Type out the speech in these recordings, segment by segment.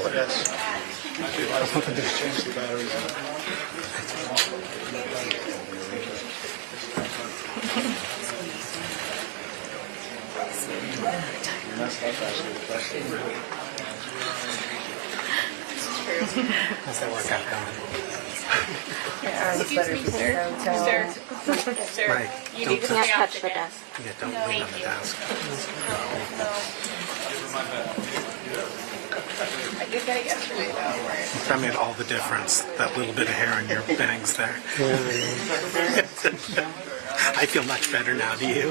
kill it. Yes. Just change the batteries. How's that work out, Don? Sir, Right. you Don't need to touch. stay off the desk. Yeah, don't lean on the desk. I did that yesterday, though. That made all the difference, that little bit of hair on your bangs there. I feel much better now, do you?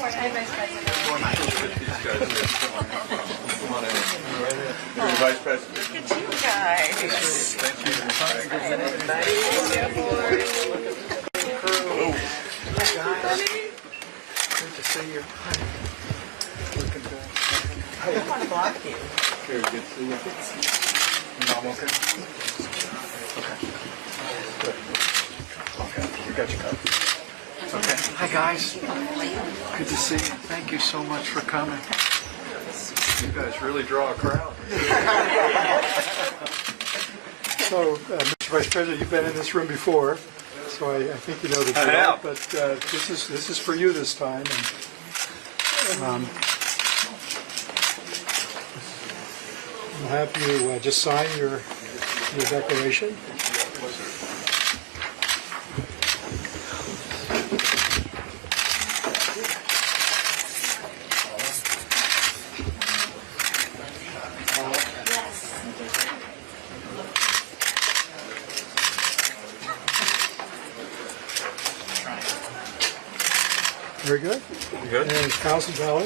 Hi, Vice President. Vice President. Look at you guys. Good to see you. Looking good. I don't want to block you. Very good to see you. Mom, okay? Okay. Good. Okay, you got your cup. Okay. Hi, guys. Good to see you. Thank you so much for coming. You guys really draw a crowd. So, Mr. Vice President, you've been in this room before, so I think you know the drill. I have. But this is for you this time. And, we'll have you just sign your declaration. Very good. Good. And $1,000.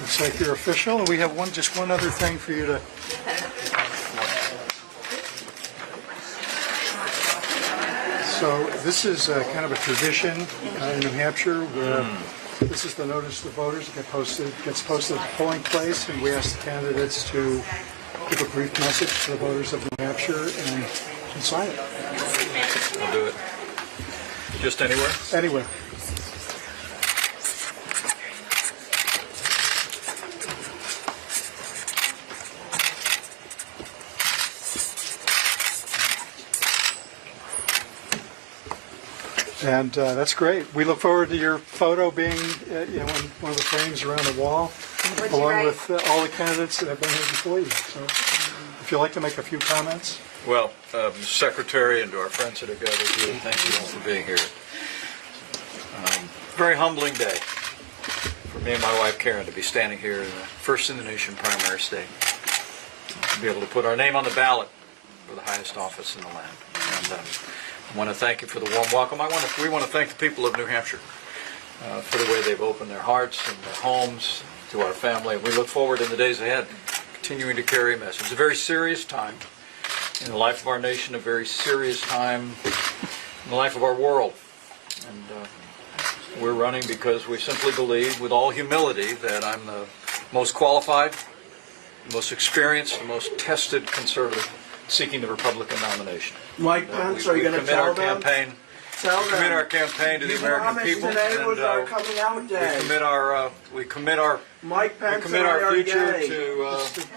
Looks like you're official. And we have just one other thing for you to. So this is kind of a tradition in New Hampshire where this is the notice to the voters. It gets posted at the polling place, and we ask the candidates to give a brief message to the voters of New Hampshire and sign it. We'll do it. Just anywhere? Anyway. And that's great. We look forward to your photo being in one of the frames around the wall, along with all the candidates that have been here before you. So if you'd like to make a few comments. Well, Mr. Secretary, and to our friends that are gathered here, thank you all for being here. Very humbling day for me and my wife Karen to be standing here in the first in the nation primary state, to be able to put our name on the ballot for the highest office in the land. And I want to thank you for the warm welcome. We want to thank the people of New Hampshire for the way they've opened their hearts and their homes to our family. We look forward in the days ahead continuing to carry a message. It's a very serious time in the life of our nation, a very serious time in the life of our world. And we're running because we simply believe, with all humility, that I'm the most qualified, the most experienced, the most tested conservative seeking the Republican nomination. Mike Pence, are you going to tell them? We commit our campaign to the American people, Today was our and coming out day. we commit our Mike Pence commit and I our are future gay. to.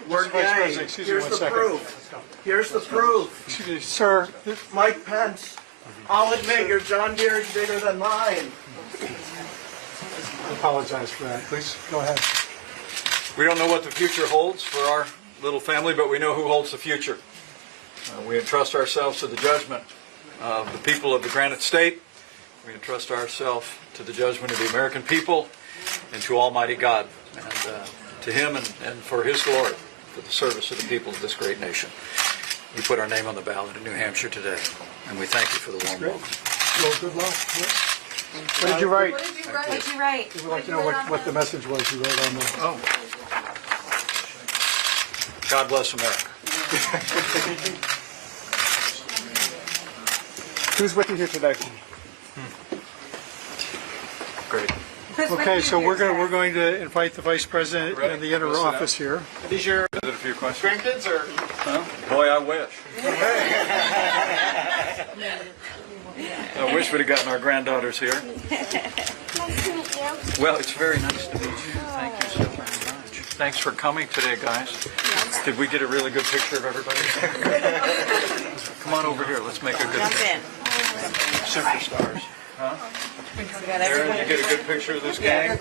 We're Mr. Vice gay. President, excuse me Here's one the second. proof. Here's the proof. Excuse me, sir. Mike Pence, I'll admit your John Deere is bigger than mine. I apologize for that. Please go ahead. We don't know what the future holds for our little family, but we know who holds the future. We entrust ourselves to the judgment of the people of the Granite State. We entrust ourselves to the judgment of the American people and to Almighty God, and to Him and for His glory, for the service of the people of this great nation. We put our name on the ballot in New Hampshire today, and we thank you for the warm welcome. Well, good luck. What did you write? What did you write? We'd like to know what the message was you wrote on the. Oh. God bless America. Who's with you here today? Great. Okay, so we're going to invite the Vice President in the inner office here. These your A few questions? Grandkids or? Huh? Boy, I wish. I wish we'd have gotten our granddaughters here. Nice to meet you. Well, it's very nice to meet you. Thank you so very much. Thanks for coming today, guys. Did we get a really good picture of everybody? Come on over here. Let's make a good Jump in. superstars. Huh? We got Aaron, everybody. you get a good picture of this gang?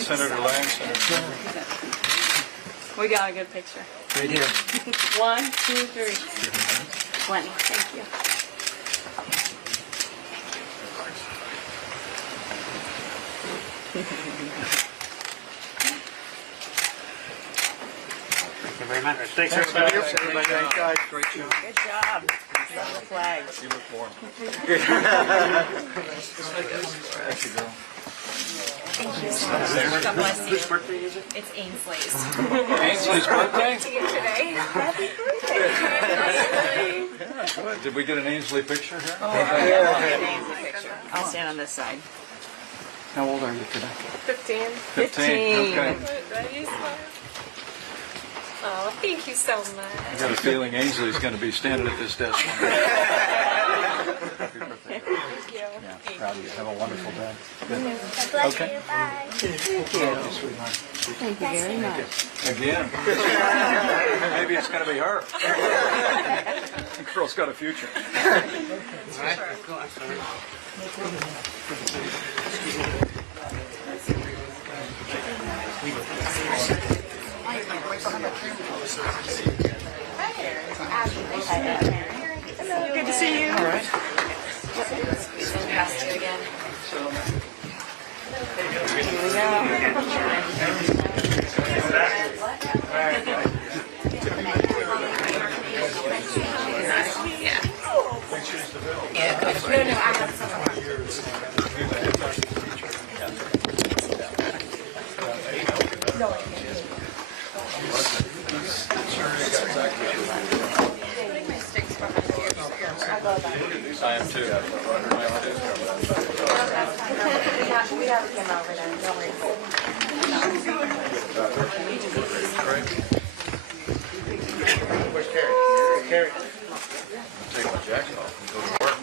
Senator Lang, Senator. We got a good picture. Right here. 1, 2, 3. 20. Thank you. Thank you very much. Thanks, everybody. Thanks, guys. Great job. Good job. On the flags. You look warm. Thank you, girl. God bless you. It's Ainsley's. Ainsley's birthday? Today. Happy birthday. Good. Did we get an Ainsley picture here? I'll stand on this side. How old are you today? 15. 15. Okay. Ready? Oh, thank you so I much. got a feeling Ainsley's going to be standing at this desk one day. Happy birthday. Thank you. Yeah, proud of you. Have a wonderful day. God bless Okay. you. Bye. Thank you very much. Again. Maybe it's going to be her. The girl's got a future. Good to see you. All right. Pass it again. I am too. We have a camera over there. Don't worry. Where's Carrie? Carrie. Take my jacket off and go to work.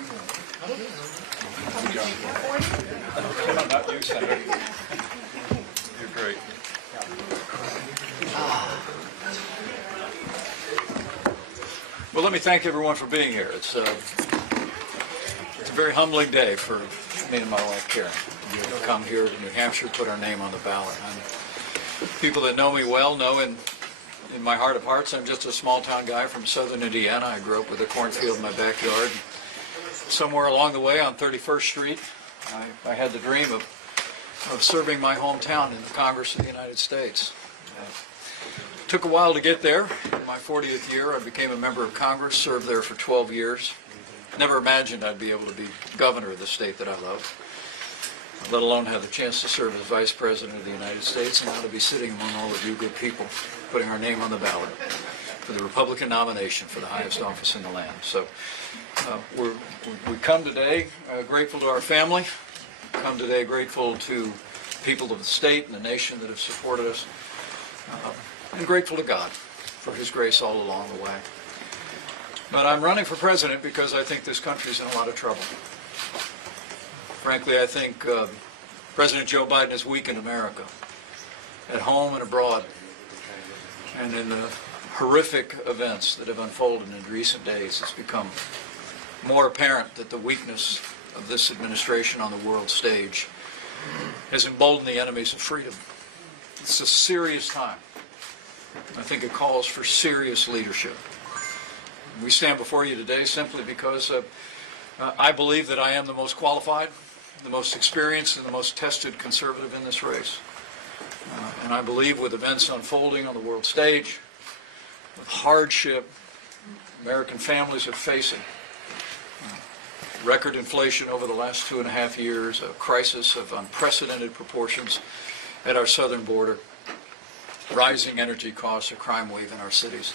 Not you, Senator. You're great. Well, let me thank everyone for being here. It's a very humbling day for me and my wife, Karen. We've come here to New Hampshire, put our name on the ballot. People that know me well know in my heart of hearts, I'm just a small-town guy from southern Indiana. I grew up with a cornfield in my backyard. Somewhere along the way on 31st Street, I had the dream of serving my hometown in the Congress of the United States. It took a while to get there. In my 40th year, I became a member of Congress, served there for 12 years. Never imagined I'd be able to be governor of the state that I love, let alone have the chance to serve as Vice President of the United States, and now to be sitting among all of you good people, putting our name on the ballot for the Republican nomination for the highest office in the land. So we come today grateful to our family, come today grateful to people of the state and the nation that have supported us, and grateful to God for His grace all along the way. But I'm running for president because I think this country's in a lot of trouble. Frankly, I think President Joe Biden has weakened America, at home and abroad, and in the horrific events that have unfolded in recent days, it's become more apparent that the weakness of this administration on the world stage has emboldened the enemies of freedom. It's a serious time. I think it calls for serious leadership. We stand before you today simply because I believe that I am the most qualified, the most experienced, and the most tested conservative in this race. And I believe with events unfolding on the world stage, with hardship American families are facing, record inflation over the last 2.5 years, a crisis of unprecedented proportions at our southern border, rising energy costs, a crime wave in our cities.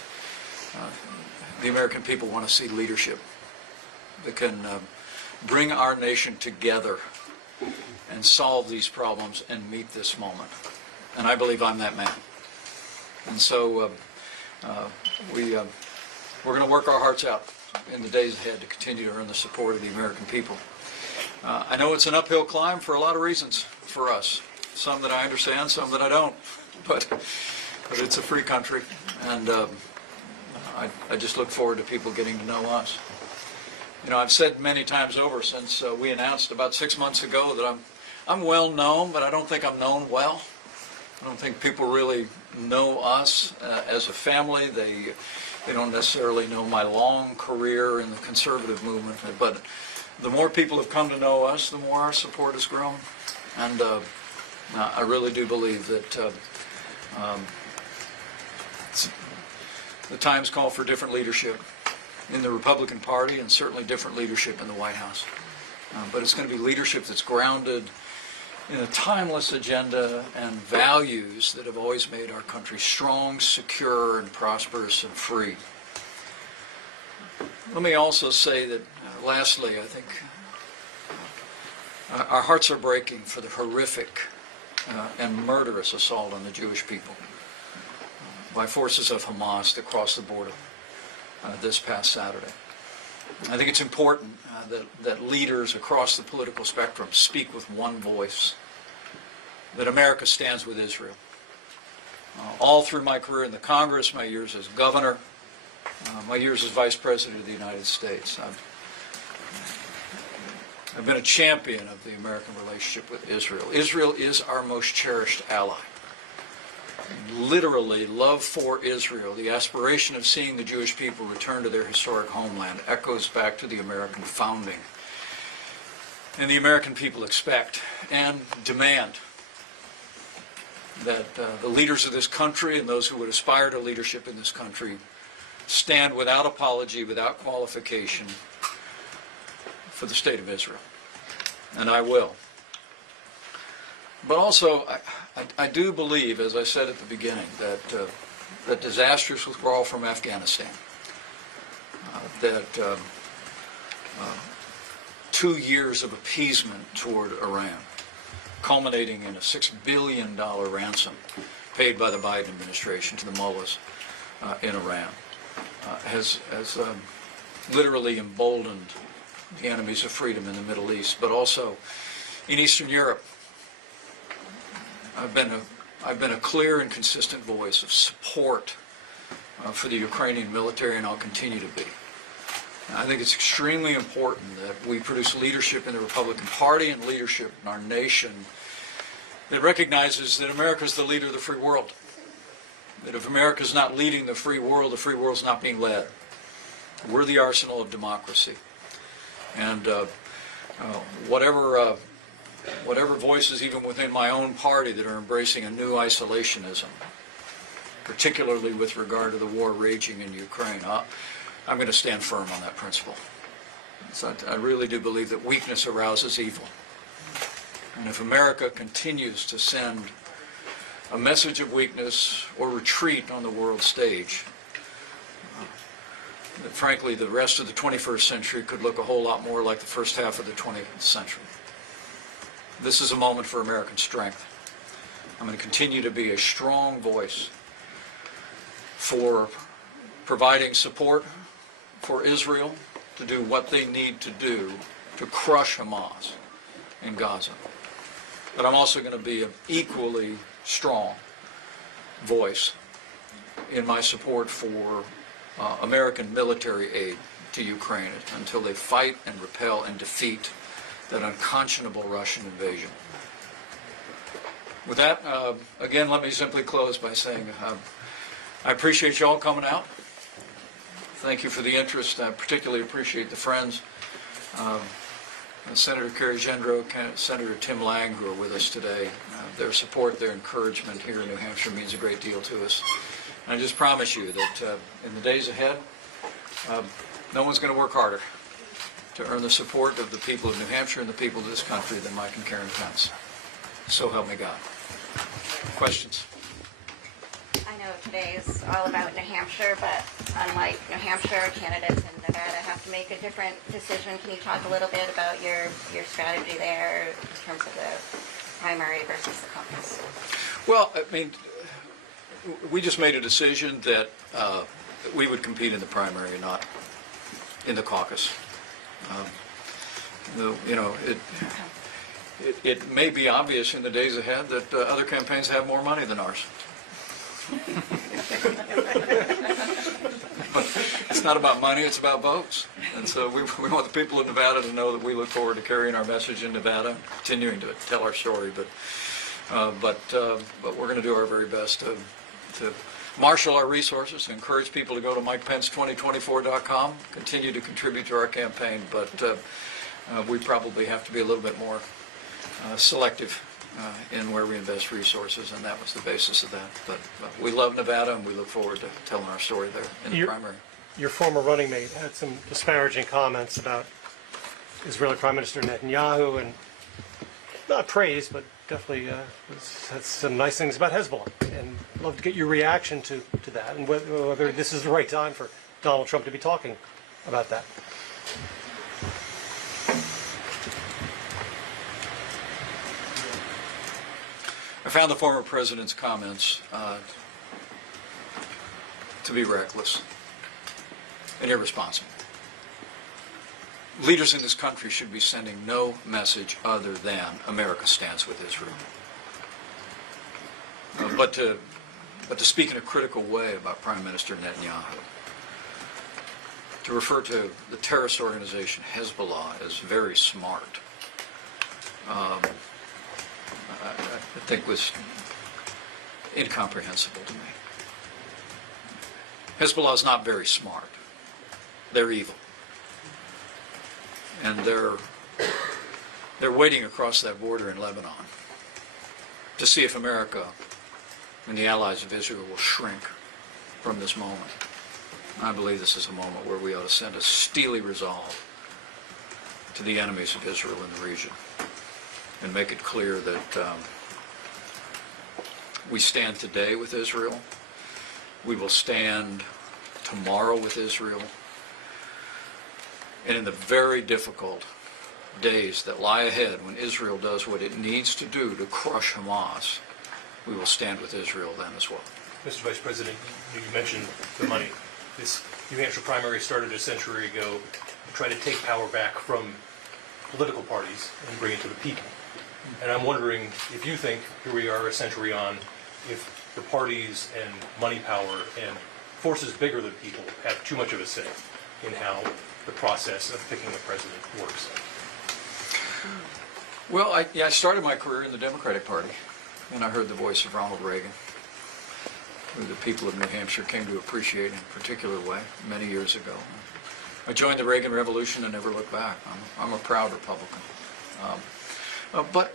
The American people want to see leadership that can bring our nation together and solve these problems and meet this moment. And I believe I'm that man. And so we're going to work our hearts out in the days ahead to continue to earn the support of the American people. I know it's an uphill climb for a lot of reasons for us. Some that I understand, some that I don't. But it's a free country, and I just look forward to people getting to know us. You know, I've said many times over since we announced about 6 months ago that I'm well known, but I don't think I'm known well. I don't think people really know us as a family. They don't necessarily know my long career in the conservative movement. But the more people have come to know us, the more our support has grown. And I really do believe that the times call for different leadership in the Republican Party and certainly different leadership in the White House. But it's going to be leadership that's grounded in a timeless agenda and values that have always made our country strong, secure, and prosperous and free. Let me also say that, lastly, I think our hearts are breaking for the horrific and murderous assault on the Jewish people by forces of Hamas that crossed the border this past Saturday. I think it's important that leaders across the political spectrum speak with one voice, that America stands with Israel. All through my career in the Congress, my years as governor, my years as Vice President of the United States, I've been a champion of the American relationship with Israel. Israel is our most cherished ally. Literally, love for Israel, the aspiration of seeing the Jewish people return to their historic homeland, echoes back to the American founding. And the American people expect and demand that the leaders of this country and those who would aspire to leadership in this country stand without apology, without qualification, for the state of Israel. And I will. But also, I do believe, as I said at the beginning, that disastrous withdrawal from Afghanistan, that 2 years of appeasement toward Iran, culminating in a $6 billion ransom paid by the Biden administration to the mullahs in Iran, has literally emboldened the enemies of freedom in the Middle East, but also in Eastern Europe. I've been a clear and consistent voice of support for the Ukrainian military, and I'll continue to be. I think it's extremely important that we produce leadership in the Republican Party and leadership in our nation that recognizes that America is the leader of the free world. That if America is not leading the free world is not being led. We're the arsenal of democracy. And whatever voices even within my own party that are embracing a new isolationism, particularly with regard to the war raging in Ukraine, I'm going to stand firm on that principle. So I really do believe that weakness arouses evil. And if America continues to send a message of weakness or retreat on the world stage, that frankly the rest of the 21st century could look a whole lot more like the first half of the 20th century. This is a moment for American strength. I'm going to continue to be a strong voice for providing support for Israel to do what they need to do to crush Hamas in Gaza. But I'm also going to be an equally strong voice in my support for American military aid to Ukraine until they fight and repel and defeat that unconscionable Russian invasion. With that, again, let me simply close by saying I appreciate you all coming out. Thank you for the interest. I particularly appreciate the friends, Senator Kerry Gendreau, Senator Tim Lang, who are with us today. Their support, their encouragement here in New Hampshire means a great deal to us. And I just promise you that in the days ahead, no one's going to work harder to earn the support of the people of New Hampshire and the people of this country than Mike and Karen Pence. So help me God. Questions? I know today is all about New Hampshire, but unlike New Hampshire, candidates in Nevada have to make a different decision. Can you talk a little bit about your strategy there in terms of the primary versus the caucus? Well, I mean, we just made a decision that we would compete in the primary, not in the caucus. You know, it may be obvious in the days ahead that other campaigns have more money than ours. But it's not about money, it's about votes. And so we want the people of Nevada to know that we look forward to carrying our message in Nevada, continuing to tell our story. But we're going to do our very best to marshal our resources, encourage people to go to MikePence2024.com, continue to contribute to our campaign. But we probably have to be a little bit more selective in where we invest resources, and that was the basis of that. But we love Nevada, and we look forward to telling our story there in the primary. Your former running mate had some disparaging comments about Israeli Prime Minister Netanyahu, and not praise, but definitely had some nice things about Hezbollah. And I'd love to get your reaction to that, and whether this is the right time for Donald Trump to be talking about that. I found the former president's comments to be reckless and irresponsible. Leaders in this country should be sending no message other than America stands with Israel. But to speak in a critical way about Prime Minister Netanyahu, to refer to the terrorist organization Hezbollah as very smart, I think was incomprehensible to me. Hezbollah is not very smart. They're evil. And they're waiting across that border in Lebanon to see if America and the allies of Israel will shrink from this moment. I believe this is a moment where we ought to send a steely resolve to the enemies of Israel in the region and make it clear that we stand today with Israel. We will stand tomorrow with Israel. And in the very difficult days that lie ahead, when Israel does what it needs to do to crush Hamas, we will stand with Israel then as well. Mr. Vice President, you mentioned the money. This New Hampshire primary started a century ago to try to take power back from political parties and bring it to the people. And I'm wondering if you think, here we are a century on, if the parties and money power and forces bigger than people have too much of a say in how the process of picking a president works. Well, I started my career in the Democratic Party, and I heard the voice of Ronald Reagan, who the people of New Hampshire came to appreciate in a particular way many years ago. I joined the Reagan Revolution and never looked back. I'm a proud Republican. But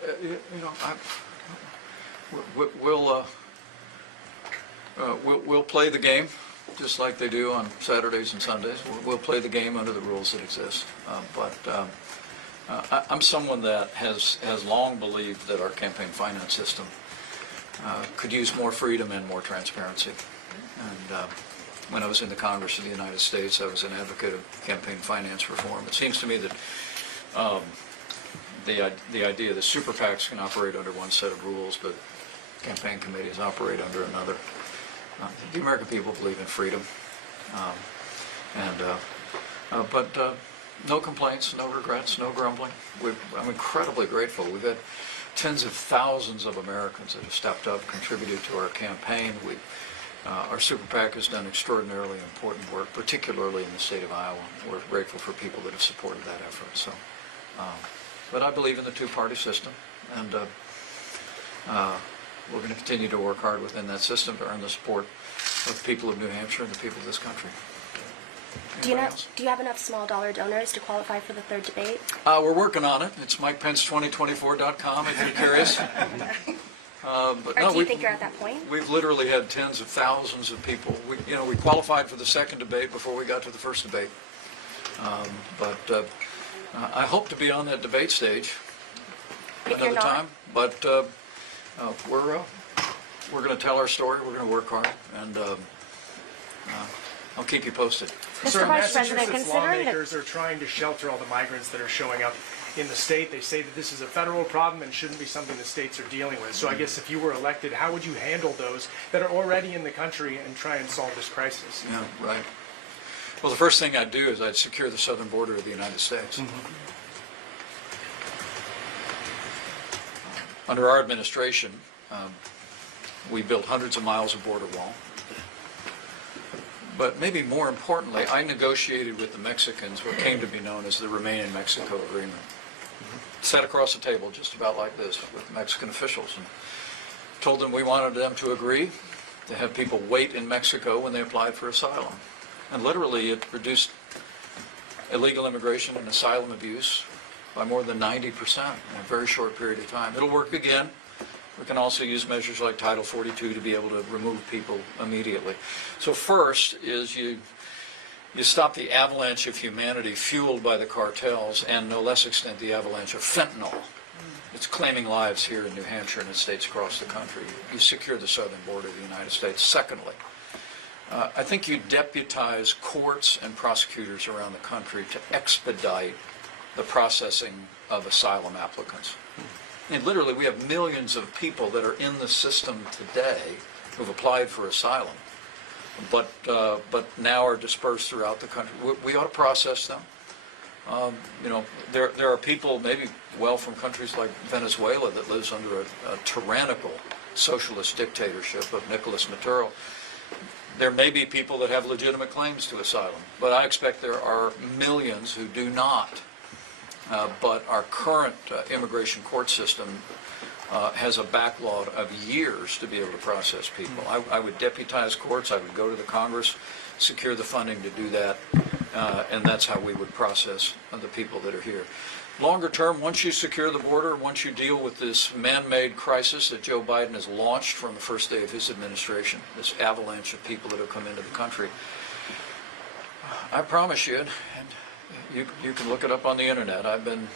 we'll play the game just like they do on Saturdays and Sundays. We'll play the game under the rules that exist. I'm someone that has long believed that our campaign finance system could use more freedom and more transparency. And when I was in the Congress of the United States, I was an advocate of campaign finance reform. It seems to me that the idea that super PACs can operate under one set of rules, but campaign committees operate under another. The American people believe in freedom, but no complaints, no regrets, no grumbling. I'm incredibly grateful. We've had tens of thousands of Americans that have stepped up, contributed to our campaign. Our super PAC has done extraordinarily important work, particularly in the state of Iowa. We're grateful for people that have supported that effort. So, but I believe in the two-party system, and we're going to continue to work hard within that system to earn the support of the people of New Hampshire and the people of this country. Do you have enough small dollar donors to qualify for the third debate? We're working on it. It's MikePence2024.com if you're curious. But no, Do you think you're at that point? We've literally had tens of thousands of people. We qualified for the second debate before we got to the first debate. But I hope to be on that debate stage another time. But we're going to tell our story. We're going to work hard, and I'll keep you posted. Mr. Vice President, Massachusetts considering that lawmakers are trying to shelter all the migrants that are showing up in the state. They say that this is a federal problem and shouldn't be something the states are dealing with. So I guess if you were elected, how would you handle those that are already in the country and try and solve this crisis? Yeah, right. Well, the first thing I'd do is I'd secure the southern border of the United States. Under our administration, we built hundreds of miles of border wall. But maybe more importantly, I negotiated with the Mexicans what came to be known as the Remain in Mexico Agreement. Sat across the table just about like this with Mexican officials and told them we wanted them to agree to have people wait in Mexico when they applied for asylum. And literally it reduced illegal immigration and asylum abuse by more than 90% in a very short period of time. It'll work again. We can also use measures like Title 42 to be able to remove people immediately. So first is you stop the avalanche of humanity fueled by the cartels and no less extent the avalanche of fentanyl. It's claiming lives here in New Hampshire and in states across the country. You secure the southern border of the United States. Secondly, I think you deputize courts and prosecutors around the country to expedite the processing of asylum applicants. And literally, we have millions of people that are in the system today who've applied for asylum, but now are dispersed throughout the country. We ought to process them. There are people, maybe from countries like Venezuela, that lives under a tyrannical socialist dictatorship of Nicolas Maduro. There may be people that have legitimate claims to asylum, but I expect there are millions who do not. But our current immigration court system has a backlog of years to be able to process people. I would deputize courts, I would go to the Congress, secure the funding to do that, and that's how we would process the people that are here. Longer term, once you secure the border, once you deal with this man-made crisis that Joe Biden has launched from the first day of his administration, this avalanche of people that have come into the country, I promise you, and you can look it up on the internet, I've been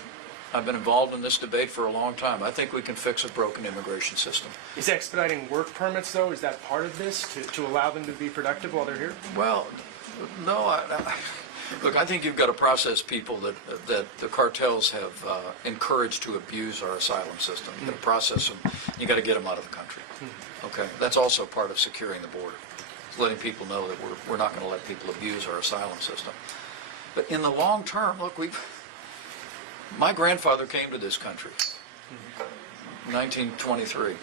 involved in this debate for a long time. I think we can fix a broken immigration system. Is expediting work permits, though, is that part of this, to allow them to be productive while they're here? Well, no, look, I think you've got to process people that the cartels have encouraged to abuse our asylum system. You've got to process them. You've got to get them out of the country. Okay, that's also part of securing the border. It's letting people know that we're not going to let people abuse our asylum system. But in the long term, look, my grandfather came to this country, 1923.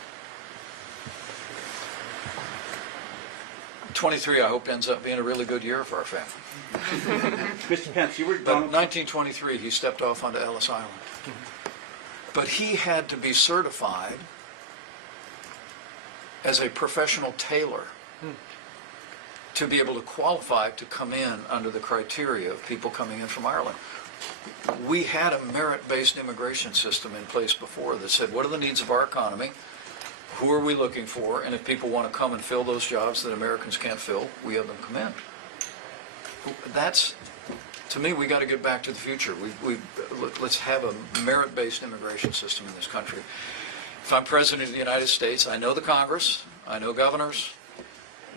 23, I hope, ends up being a really good year for our family. Mr. Pence, you were But 1923, he stepped off onto Ellis Island. But he had to be certified as a professional tailor to be able to qualify to come in under the criteria of people coming in from Ireland. We had a merit-based immigration system in place before that said, what are the needs of our economy? Who are we looking for? And if people want to come and fill those jobs that Americans can't fill, we have them come in. That's, to me, we got to get back to the future. Let's have a merit-based immigration system in this country. If I'm President of the United States, I know the Congress, I know governors.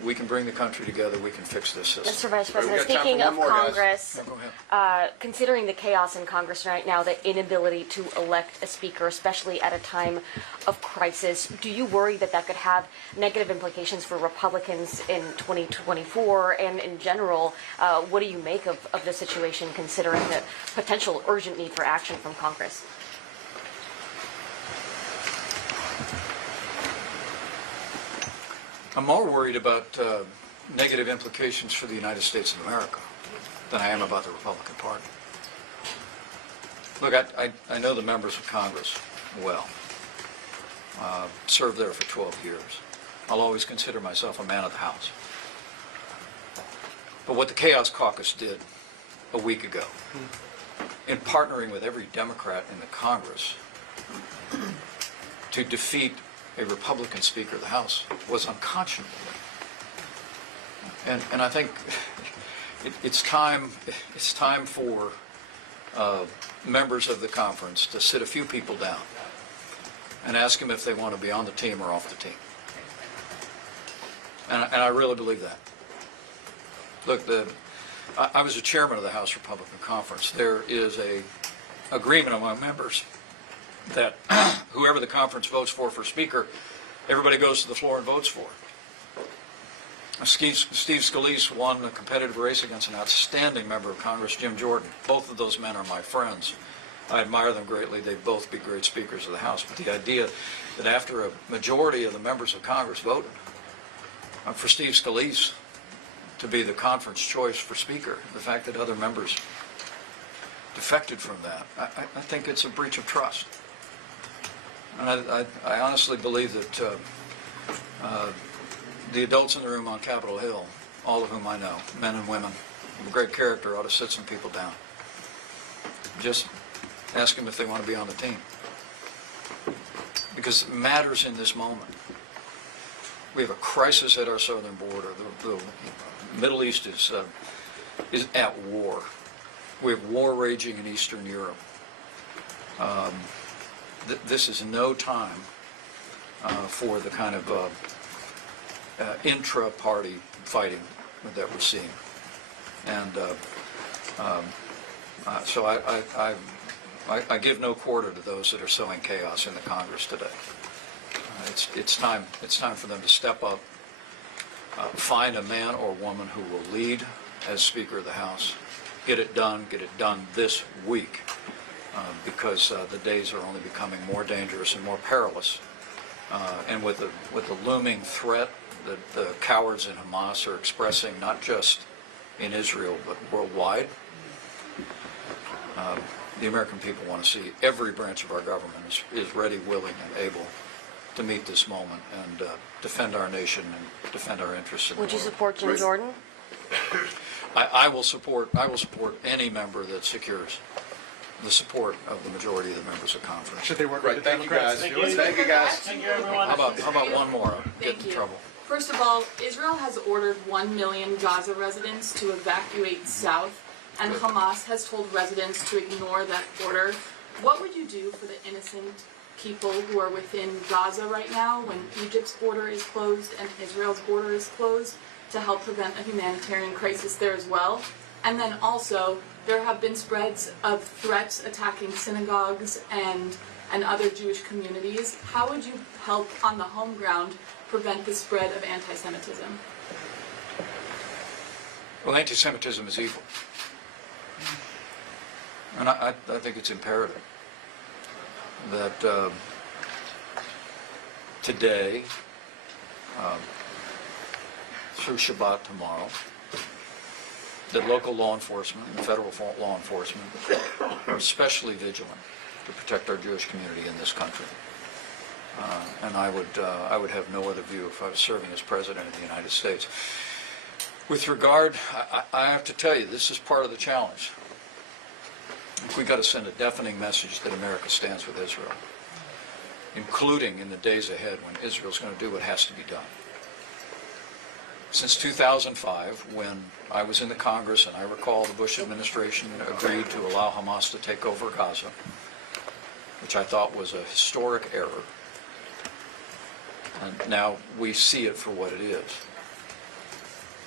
We can bring the country together. We can fix this system. Mr. Vice President, got time for speaking one of more, guys. Congress, Yeah, go ahead. considering the chaos in Congress right now, the inability to elect a speaker, especially at a time of crisis, do you worry that that could have negative implications for Republicans in 2024 and in general? What do you make of the situation, considering the potential urgent need for action from Congress? I'm more worried about negative implications for the United States of America than I am about the Republican Party. Look, I know the members of Congress well. Served there for 12 years. I'll always consider myself a man of the House. But what the Chaos Caucus did a week ago, in partnering with every Democrat in the Congress to defeat a Republican Speaker of the House, was unconscionable. And I think it's time for members of the conference to sit a few people down and ask them if they want to be on the team or off the team. And I really believe that. Look, I was a chairman of the House Republican Conference. There is a agreement among members that whoever the conference votes for Speaker, everybody goes to the floor and votes for. Steve Scalise won a competitive race against an outstanding member of Congress, Jim Jordan. Both of those men are my friends. I admire them greatly. They'd both be great speakers of the House. But the idea that after a majority of the members of Congress voted for Steve Scalise to be the conference choice for Speaker, the fact that other members defected from that, I think it's a breach of trust. And I honestly believe that the adults in the room on Capitol Hill, all of whom I know, men and women of great character, ought to sit some people down. Just ask them if they want to be on the team. Because it matters in this moment. We have a crisis at our southern border. The Middle East is at war. We have war raging in Eastern Europe. This is no time for the kind of intra-party fighting that we're seeing. And so I give no quarter to those that are sowing chaos in the Congress today. It's time for them to step up, find a man or woman who will lead as Speaker of the House, get it done this week, because the days are only becoming more dangerous and more perilous. And with the looming threat that the cowards in Hamas are expressing, not just in Israel but worldwide, the American people want to see every branch of our government is ready, willing, and able to meet this moment and defend our nation and defend our interests in the world. Would you support Jim Jordan? I will support any member that secures the support of the majority of the members of conference. Should they work Right, with the thank you Democrats? guys. Thank you guys. Thank you, everyone. How about one more? I'll get Thank in you. trouble. First of all, Israel has ordered 1 million Gaza residents to evacuate south, and Hamas has told residents to ignore that order. What would you do for the innocent people who are within Gaza right now when Egypt's border is closed and Israel's border is closed to help prevent a humanitarian crisis there as well? And then also, there have been spreads of threats attacking synagogues and other Jewish communities. How would you help on the home ground prevent the spread of anti-Semitism? Well, anti-Semitism is evil. And I think it's imperative that today, through Shabbat tomorrow, that local law enforcement and federal law enforcement are especially vigilant to protect our Jewish community in this country. And I would have no other view if I was serving as President of the United States. With regard, I have to tell you, this is part of the challenge. We've got to send a deafening message that America stands with Israel, including in the days ahead when Israel's going to do what has to be done. Since 2005, when I was in the Congress, and I recall the Bush administration agreed to allow Hamas to take over Gaza, which I thought was a historic error, and now we see it for what it is.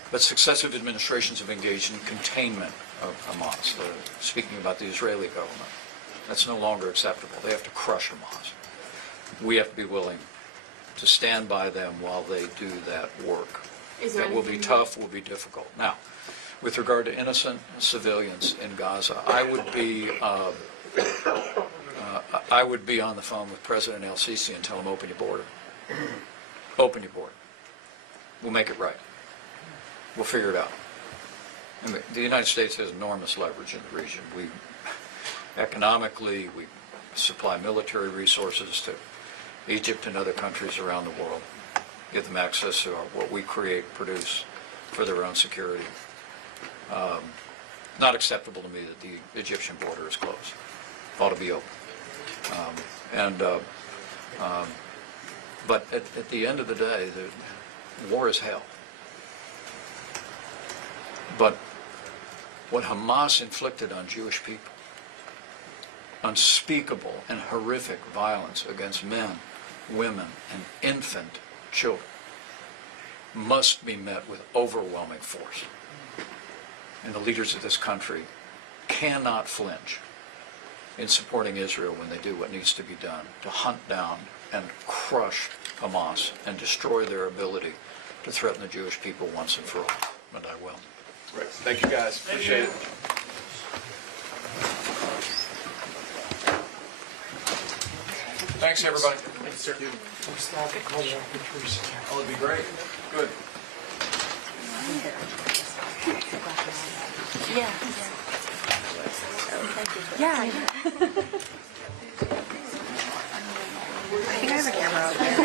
But successive administrations have engaged in containment of Hamas. Speaking about the Israeli government, that's no longer acceptable. They have to crush Hamas. We have to be willing to stand by them while they do that work. That will be tough, will be difficult. Now, with regard to innocent civilians in Gaza, I would be on the phone with President El-Sisi and tell him, open your border. Open your border. We'll make it right. We'll figure it out. I mean, the United States has enormous leverage in the region. Economically, we supply military resources to Egypt and other countries around the world. Give them access to what we create, produce for their own security. Not acceptable to me that the Egyptian border is closed. Ought to be open. But at the end of the day, the war is hell. But what Hamas inflicted on Jewish people, unspeakable and horrific violence against men, women, and infant children, must be met with overwhelming force. And the leaders of this country cannot flinch in supporting Israel when they do what needs to be done, to hunt down and crush Hamas and destroy their ability to threaten the Jewish people once and for all. And I will. Great. Thank you, guys. Appreciate it. Thanks, everybody. Oh, it'd be great. Good. I think I have a camera out there.